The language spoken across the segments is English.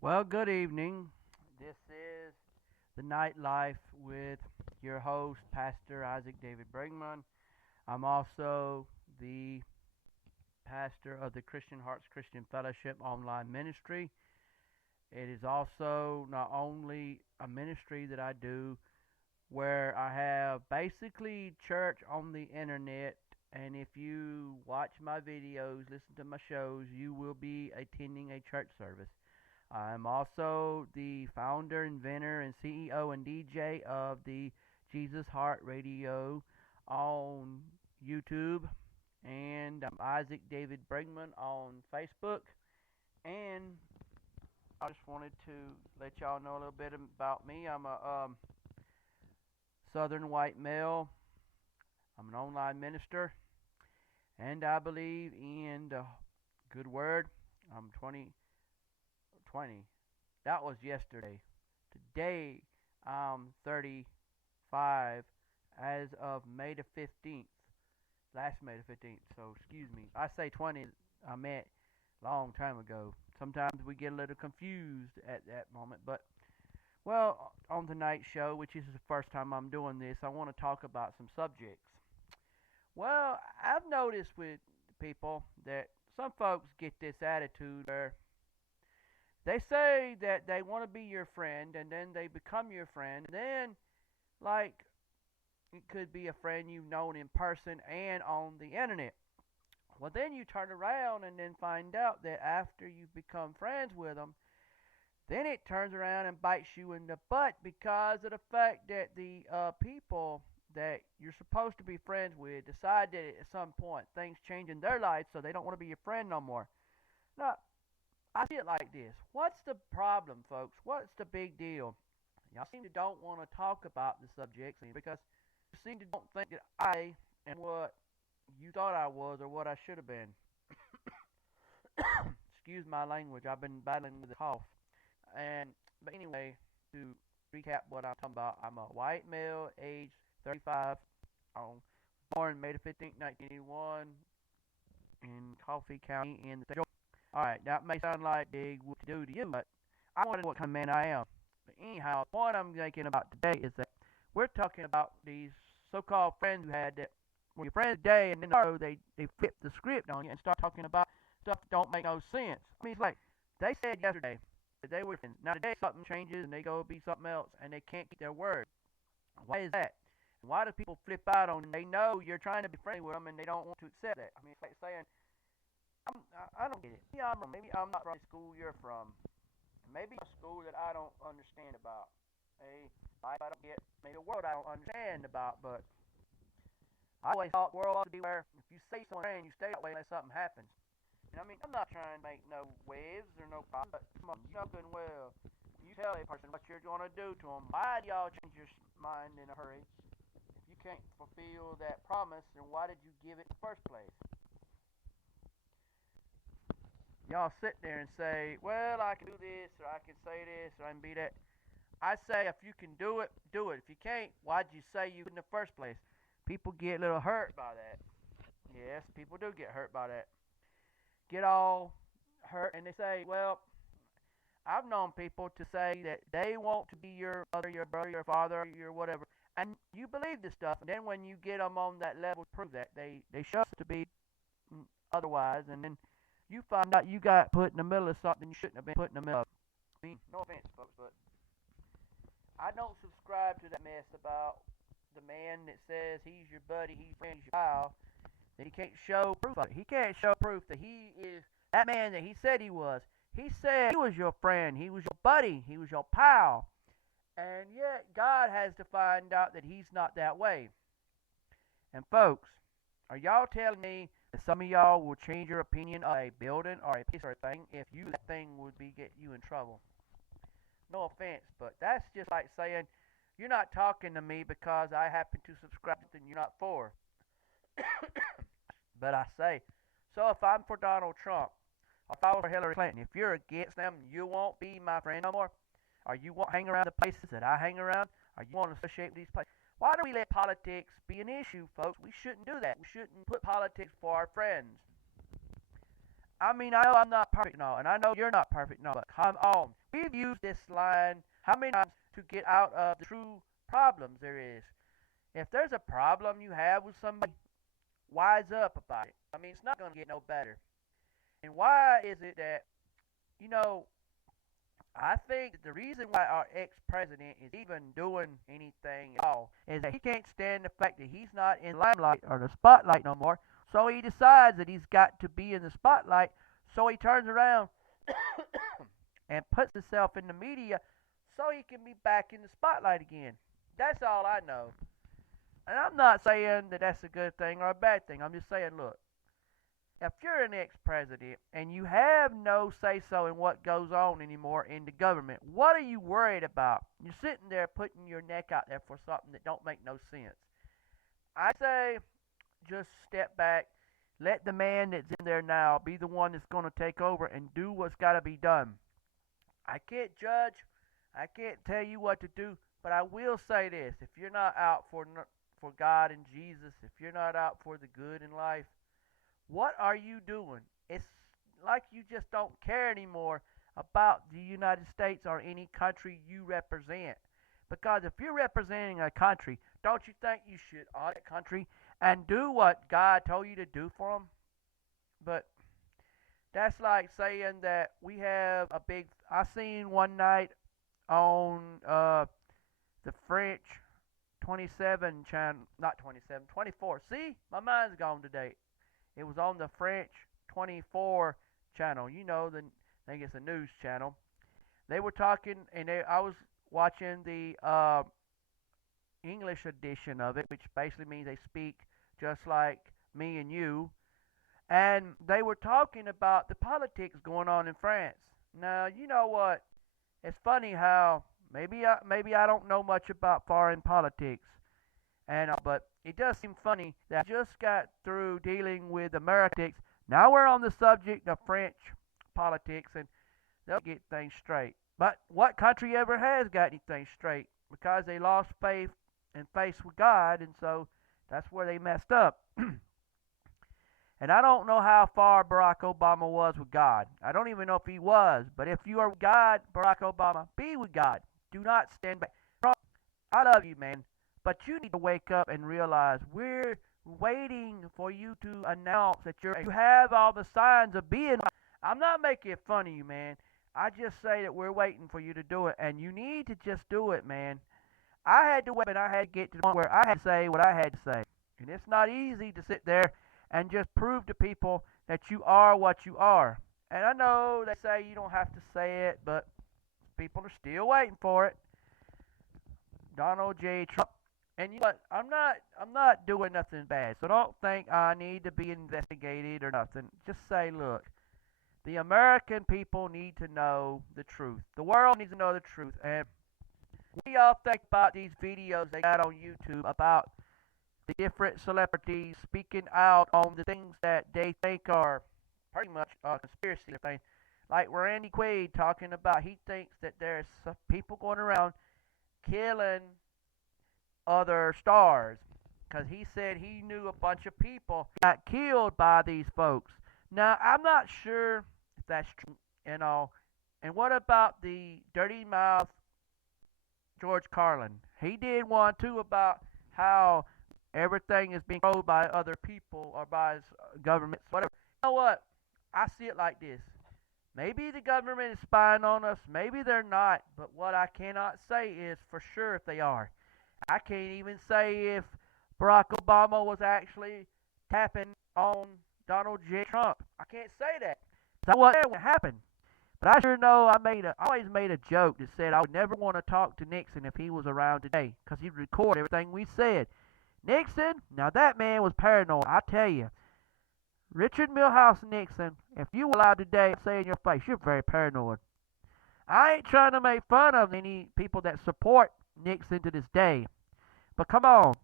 Well, good evening. This is the Nightlife with your host, Pastor Isaac David Brigmond. I'm also the pastor of the Christian Hearts Christian Fellowship online ministry. It is also not only a ministry that I do where I have basically church on the internet, and if you watch my videos, listen to my shows, you will be attending a church service. I'm also the founder, inventor, and CEO and DJ of the Jesus Heart Radio on YouTube, and I'm Isaac David Brigmond on Facebook. And I just wanted to let y'all know a little bit about me. I'm a Southern white male. I'm an online minister, and I believe in the good word. I'm 20. That was yesterday. Today, I'm 35 as of May the 15th. Last May the 15th. So, excuse me. I say 20, I meant a long time ago. Sometimes we get a little confused at that moment. But, well, on tonight's show, which is the first time I'm doing this, I want to talk about some subjects. Well, I've noticed with people that some folks get this attitude where they say that they want to be your friend, and then they become your friend. And then, like, it could be a friend you've known in person and on the internet. Well, then you turn around and then find out that after you've become friends with them, then it turns around and bites you in the butt because of the fact that the people that you're supposed to be friends with decide that at some point things change in their life, so they don't want to be your friend no more. Now, I see it like this. What's the problem, folks? What's the big deal? Y'all seem to don't want to talk about the subjects because you seem to don't think that I am what you thought I was or what I should have been. Excuse my language. I've been battling with a cough. But anyway, to recap what I'm talking about, I'm a white male, age 35, born May the 15th, 1981, in Coffee County in the state of Georgia. Alright, that may sound like big whoop to do to you, but I want to know what kind of man I am. But anyhow, the point I'm thinking about today is that we're talking about these so-called friends you had that were your friends today, and then tomorrow they flip the script on you and start talking about stuff that don't make no sense. I mean, it's like they said yesterday that they were friends. Now today something changes and they go be something else, and they can't keep their word. Why is that? Why do people flip out on you? They know you're trying to be friendly with them, and they don't want to accept that. I mean, it's like saying, I don't get it. Maybe I'm not from the school you're from. Maybe a school that I don't understand about. A life I don't get. Maybe a world I don't understand about. But I always thought the world ought to be where if you say something, you stay that way unless something happens. And I mean, I'm not trying to make no waves or no problems, but come on, you know good and well. You tell a person what you're going to do to them. Why do y'all change your mind in a hurry? If you can't fulfill that promise, then why did you give it in the first place? Y'all sit there and say, well, I can do this, or I can say this, or I can be that. I say, if you can do it, do it. If you can't, why'd you say you in the first place? People get a little hurt by that. Yes, people do get hurt by that. Get all hurt, and they say, well, I've known people to say that they want to be your mother, your brother, your father, your whatever, and you believe this stuff, and then when you get them on that level to prove that, they show up to be otherwise, and then you find out you got put in the middle of something you shouldn't have been put in the middle of. I mean, no offense, folks, but I don't subscribe to that mess about the man that says he's your buddy, he's your friend, he's your pal, that he can't show proof of it. He can't show proof that he is that man that he said he was. He said he was your friend, he was your buddy, he was your pal. And yet God has to find out that he's not that way. And folks, are y'all telling me that some of y'all will change your opinion of a building or a place or a thing if you that thing would be get you in trouble? No offense, but that's just like saying you're not talking to me because I happen to subscribe to something you're not for. But I say, so if I'm for Donald Trump, or if I was for Hillary Clinton, if you're against them, you won't be my friend no more, or you won't hang around the places that I hang around, or you won't associate with these places. Why do we let politics be an issue, folks? We shouldn't do that. We shouldn't put politics for our friends. I mean, I know I'm not perfect and all, and I know you're not perfect and all, but come on. We've used this line how many times to get out of the true problems there is. If there's a problem you have with somebody, wise up about it. I mean, it's not going to get no better. And why is it that, you know, I think the reason why our ex-president is even doing anything at all is that he can't stand the fact that he's not in the limelight or the spotlight no more. So he decides that he's got to be in the spotlight. So he turns around and puts himself in the media so he can be back in the spotlight again. That's all I know. And I'm not saying that that's a good thing or a bad thing. I'm just saying, look, if you're an ex-president and you have no say-so in what goes on anymore in the government, what are you worried about? You're sitting there putting your neck out there for something that don't make no sense. I say just step back, let the man that's in there now be the one that's going to take over and do what's got to be done. I can't judge, I can't tell you what to do, but I will say this: if you're not out for God and Jesus, if you're not out for the good in life, what are you doing? It's like you just don't care anymore about the United States or any country you represent. Because if you're representing a country, don't you think you should honor that country and do what God told you to do for them? But that's like saying that we have a big. I seen one night on the French 27 channel, not 27, 24. See, my mind's gone today. It was on the French 24 channel. You know, I think it's a news channel. They were talking, and I was watching the English edition of it, which basically means they speak just like me and you. And they were talking about the politics going on in France. Now, you know what? It's funny how maybe I don't know much about foreign politics, and but it does seem funny that I just got through dealing with American. Now we're on the subject of French politics, and they'll get things straight. But what country ever has got anything straight? Because they lost faith and faith with God, and so that's where they messed up. And I don't know how far Barack Obama was with God. I don't even know if he was. But if you are with God, Barack Obama, be with God. Do not stand back. I love you, man. But you need to wake up and realize we're waiting for you to announce that you have all the signs of being. I'm not making fun of you, man. I just say that we're waiting for you to do it. And you need to just do it, man. I had to wait, and I had to get to the point where I had to say what I had to say. And it's not easy to sit there and just prove to people that you are what you are. And I know they say you don't have to say it, but people are still waiting for it. Donald J. Trump. And you know what? I'm not doing nothing bad. So don't think I need to be investigated or nothing. Just say, look, the American people need to know the truth. The world needs to know the truth. And we all think about these videos they got on YouTube about the different celebrities speaking out on the things that they think are pretty much a conspiracy thing. Like Randy Quaid talking about he thinks that there's some people going around killing other stars because he said he knew a bunch of people got killed by these folks. Now, I'm not sure if that's true and all. And what about the dirty mouth George Carlin? He did one too about how everything is being controlled by other people or by governments, whatever. You know what? I see it like this. Maybe the government is spying on us. Maybe they're not. But what I cannot say is for sure if they are. I can't even say if Barack Obama was actually tapping on Donald J. Trump. I can't say that. So what happened? But I sure know I always made a joke that said I would never want to talk to Nixon if he was around today because he'd record everything we said. Nixon, now that man was paranoid, I tell you. Richard Milhouse Nixon, if you were alive today, I'd say in your face, you're very paranoid. I ain't trying to make fun of any people that support Nixon to this day. But come on,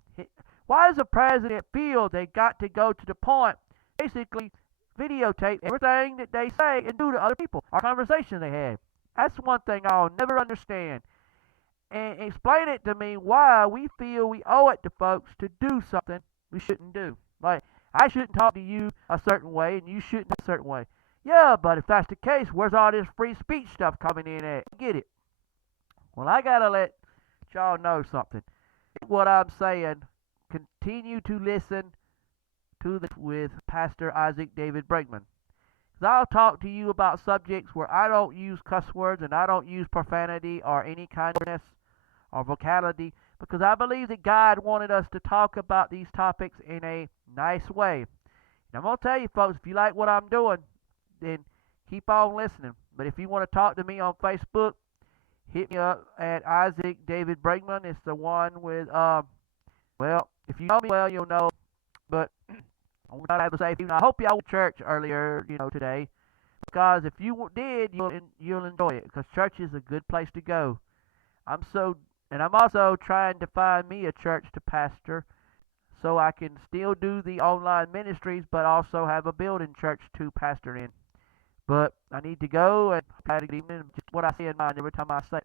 why does the president feel they got to go to the point, basically videotape everything that they say and do to other people, our conversation they had? That's one thing I'll never understand. And explain it to me why we feel we owe it to folks to do something we shouldn't do. Like, I shouldn't talk to you a certain way and you shouldn't a certain way. Yeah, but if that's the case, where's all this free speech stuff coming in at? Get it? Well, I gotta let y'all know something. What I'm saying, continue to listen to this with Pastor Isaac David Brigmond. I'll talk to you about subjects where I don't use cuss words and I don't use profanity or any kindness or vocality, because I believe that God wanted us to talk about these topics in a nice way. And I'm going to tell you, folks, if you like what I'm doing, then keep on listening. But if you want to talk to me on Facebook, hit me up at Isaac David Brigmond. It's the one with, well, if you know me well, you'll know. But I'm going to have to say, I hope y'all went to church earlier, today. Because if you did, you'll enjoy it. Because church is a good place to go. And I'm also trying to find me a church to pastor, so I can still do the online ministries, but also have a building church to pastor in. But I need to go and have a good evening. Just what I say in mind every time I say it.